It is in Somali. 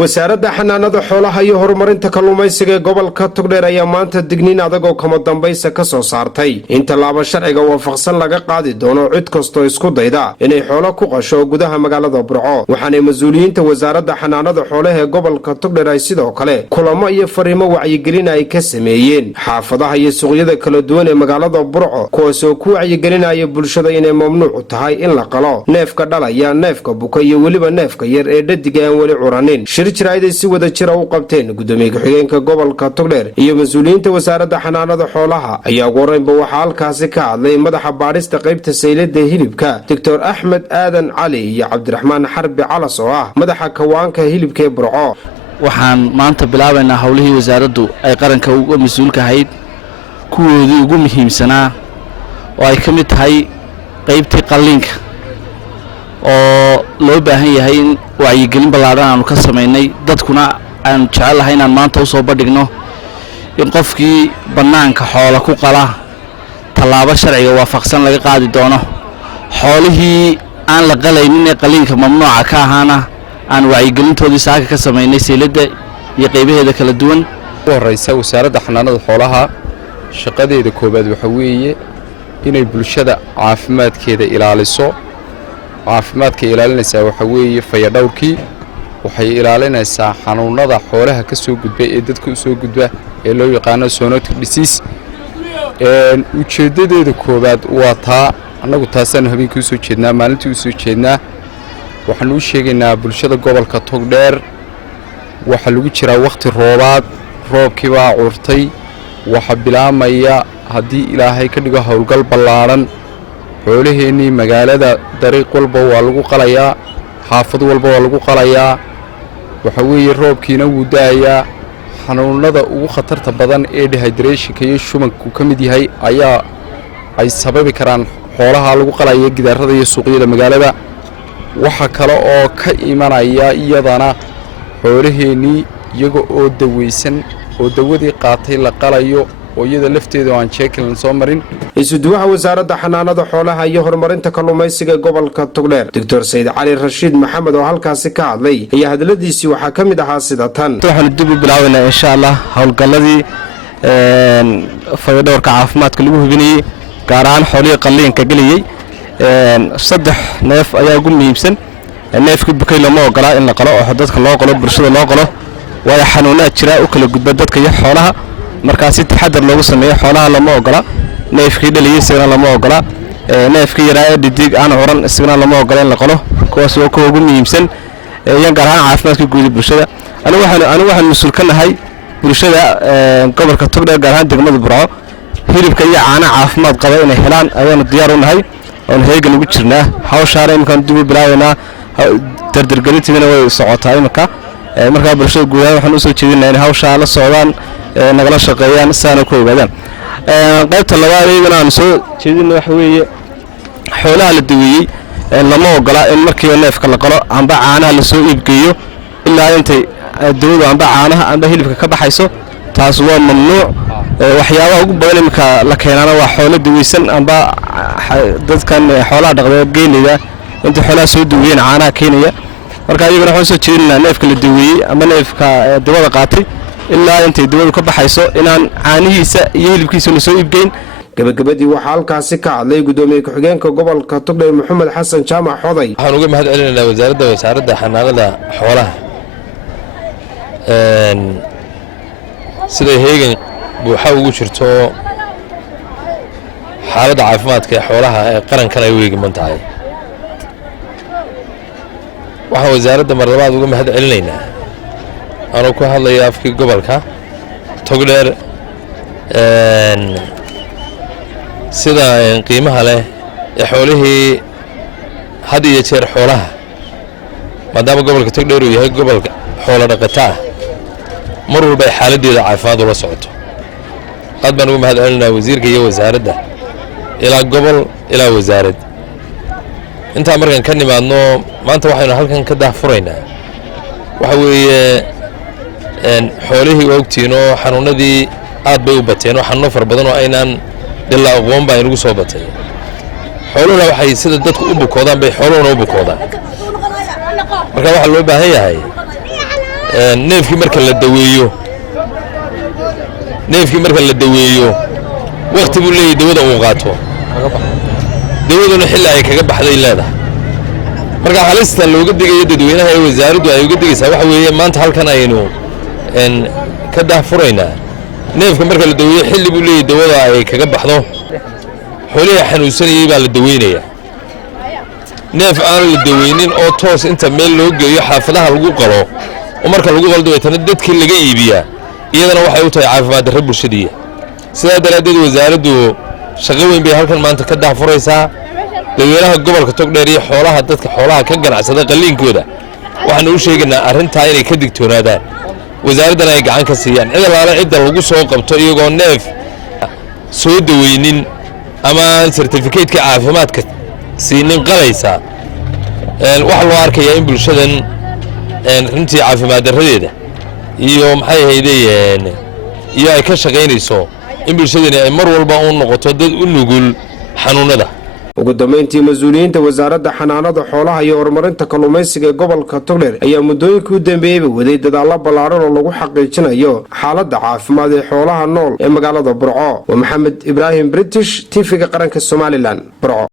wasaaradda xanaanada xoolaha iyo horumarinta kalluumaysiga ee gobolka Togdheer ayaa maanta digniin adag oo kama dambaysa ka soo saartay in tallaabo sharciga waafaqsan laga qaadi doono cid kastoo isku dayda inay xoolo ku qasho gudaha magaalada Burco waxaana mas'uuliyiinta wasaaradda xanaanada xoolaha ee gobolka Togdheer ay sidoo kale kulamo iyo fariimo wacyigelin ay ka sameeyeen xaafadaha iyo suuqyada kala duwan ee magaalada Burco kuwaas oo ku wacyigelinaya bulshada inay mamnuuc tahay in la qalo neefka dhalaya neefka buka iyo waliba neefka yar ee dhadiga aan wali curanin shirjiraaday si wada jira u qabteen gudoomiye ku-xigeenka gobolka Togdheer iyo mas'uuliyiinta wasaaradda xanaanada xoolaha ayaa wareynba waxa halkaasi ka hadlay madaxa baarista qaybta saylada hilibka Dr. Axmed Aadan Cali iyo Cabdiraxmaan Xarbi Calas oo ah madaxa kawaanka hilibka ee Burco waxaan maanta bilaabaynaa hawlihii wasaaraddu ay qaranka uga mas'uulka ahayd kuwoodii ugu muhiimsanaa oo ay ka mid tahay qaybtii qalliinka oo loo baahan yahay in wacyigelin ballaaran aanu ka sameynay dadkuna aan jecelahay inaan maanta u soo bandhigno in qofkii bannaanka xoola ku qala tallaabo sharciga waafaqsan laga qaadi doono xoolihii aan la qalaynin ee qalliinka mamnuuca ka ahaana aan wacyigelintoodii saaka ka sameynay sayladda iyo qaybaheeda kala duwan ugu horreysa wasaaradda xanaanada xoolaha shaqadeeda koobaad waxa weeye inay bulshada caafimaadkeeda ilaaliso caafimaadka ilaalinaysaa waxa weeye fayadhowrkii waxay ilaalinaysaa xanuunada xoolaha ka soo gudba ee dadka u soo gudba ee loo yaqaano zoonotic disease ujeeddadeeda koobaad waa taa annagu taasaanu habeenkii u soo jeednaa maalintii u soo jeednaa waxaanu u sheegaynaa bulshada gobolka Togdheer waxa lagu jiraa waqti roobaad roobkii baa curtay waxa bilaamaya haddii ilaahay ka dhigo howlgal ballaaran xoolaheennii magaalada dariiq walba waa lagu qalayaa xaafad walba waa lagu qalayaa waxa weeye roobkiina wuu da'ayaa xanuunada ugu khatarta badan ee dehydrationka iyo shubanku ka mid yahay ayaa ay sababi karaan xoolaha lagu qalaya gidaarada iyo suuqyada magaalada waxa kale oo ka imanaya iyadana xoolaheennii iyaga oo daweysan oo dawadii qaatay la qalayo oo iyada lafteedu aan jeekalin soo marin isuduwaha wasaaradda xanaanada xoolaha iyo horumarinta kalluumaysiga gobolka Togdheer Dr. Said Cali Rashid Maxamed oo halkaasi ka hadlay ayaa hadaladiisii waxa ka mid ahaa sida tan waxaan dib u bilaabaynaa insha Allah hawlgalladii fayadhowrka caafimaadka lagu hubinayay gaar ahaan xoolaha qalliinka galiyay saddex neef ayaa ugu muhiimsan neefka bukay lama ogola in la qalo oo dadka loo qalo bulshada loo qalo way xanuunad jira u kala gudba dadka iyo xoolaha marka si taxadar loogu sameeyo xoolaha lama ogola neefkii dhaliyay isagana lama ogola neefkii yaraa dhidig aan curan isagana lama ogola in la qalo kuwaas oo ka ugu muhiimsan yan gaar ahaan caafimaadka guud ee bulshada anigu waxaan mas'uul ka nahay bulshada gobolka Togdheer gaar ahaan degmada Burco hilibka iyo caana caafimaad qaba inay helaan ayaanu diyaar u nahay oo heegan ugu jirnaa hawshaana imkaan dib u bilaabaynaa dardargelintiina way socotaa imka marka bulshada guud ahaan waxaan u soo jeedinaynaa in hawsha la socdaan nagala shaqeeyaan saana ku ogaadaan qaybta labaad iyagana aan soo jeedinay waxa weeye xoolaha la daweeyay lama ogola in markii neefka la qalo amba caanaha la soo iibgeeyo ilaa intay dawadu amba caanaha amba hilibka ka baxayso taas waa mamnuuc waxyaabaha ugu badan imka la keenana waa xoolo daweysan amba dadkan xoolaha dhaqda geelida inta xoolaha soo daweeyeen caanaha keenaya marka iyagana waxaan soo jeedinaa neefka la daweeyay ama neefka dawada qaatay ilaa intay dawadu ka baxayso inaan caanihiisa iyo hilibkiisa la soo iibgeyn gabagabadii waxa halkaasi ka hadlay gudoomiye ku-xigeenka gobolka Togdheer Maxamed Xasan Jaamac Xoday waxaan uga mahad celinaynaa wasaaradda xanaanada xoolaha sida heegan buuxa ugu jirto xaaladda caafimaadka ee xoolaha ee qarankan ay u eegiman tahay waxaan wasaaradda mar labaad uga mahad celinaynaa anuu ku hadlaya afkii gobolka Togdheer sida qiimaha leh ee xoolihii had iyo jeer xoolaha maadaama gobolka Togdheer uu yahay gobolka xoolo dhaqataa mar walba ay xaaladdeeda caafimaad ula socoto aad baan uga mahad celinaynaa wasiirka iyo wasaaradda ilaa gobol ilaa wasaarad intaa markaan ka nimaadno maanta waxaynu halkan ka daahfuraynaa waxa weeye xoolihii waa ogtiin oo xanuunadii aad bay u bateen oo xanuuno fara badan oo aynaan ilaa aqoon baa inagu soo batay xooluhuna waxay sida dadku u bukoodaan bay xooluhuna u bukoodaan marka waxaa loo baahan yahay neefkii marka la daweeyo waqti buu leeyahay dawada uu qaato dawaduna xilli ay kaga baxday leedahay marka halista looga digayo dadweynaha ee wasaaraddu ay uga digaysaa waxa weeye maanta halkan aynu ka daahfuraynaa neefka marka la daweeyo xilli buu leeyahay dawada ay kaga baxdo xoolaha xanuunsanayay baa la daweynayaa neef aan la daweynin oo toos inta meel loo geeyo xaafadaha lagu qalo oo marka lagu qaldo ay tan dadkii laga iibiyaa iyadana waxay u tahay caafimaad darro bulshadiya sidaa daraaddeed wasaaraddu shaqo weyn bay halkan maanta ka daahfuraysaa dadweynaha gobolka Togdheer iyo xoolaha dadka xoolaha ka ganacsada qaliinkooda waxaanu u sheegaynaa arrintaa inay ka digtoonaadaan wasaaradana ay gacan ka siiyaan cid lagu soo qabto iyagoo neef soo daweynin ama certificate-ka caafimaadka siinin qalaysa waxa loo arkayaa in bulshadan runtii caafimaad darradeeda iyo maxay ahaydeen iyo ay ka shaqaynayso in bulshadani ay mar walba u noqoto dad u nugul xanuunada ugu dambeyntii mas'uuliyiinta wasaaradda xanaanada xoolaha iyo horumarinta kalluumaysiga ee gobolka Togdheer ayaa muddooyinkii u dambeeyay waday dadaalo ballaaran oo lagu xaqiijinayo xaaladda caafimaad ee xoolaha nool ee magaalada Burco. Waa Maxamed Ibrahim British TV-ga qaranka Somaliland, Burco.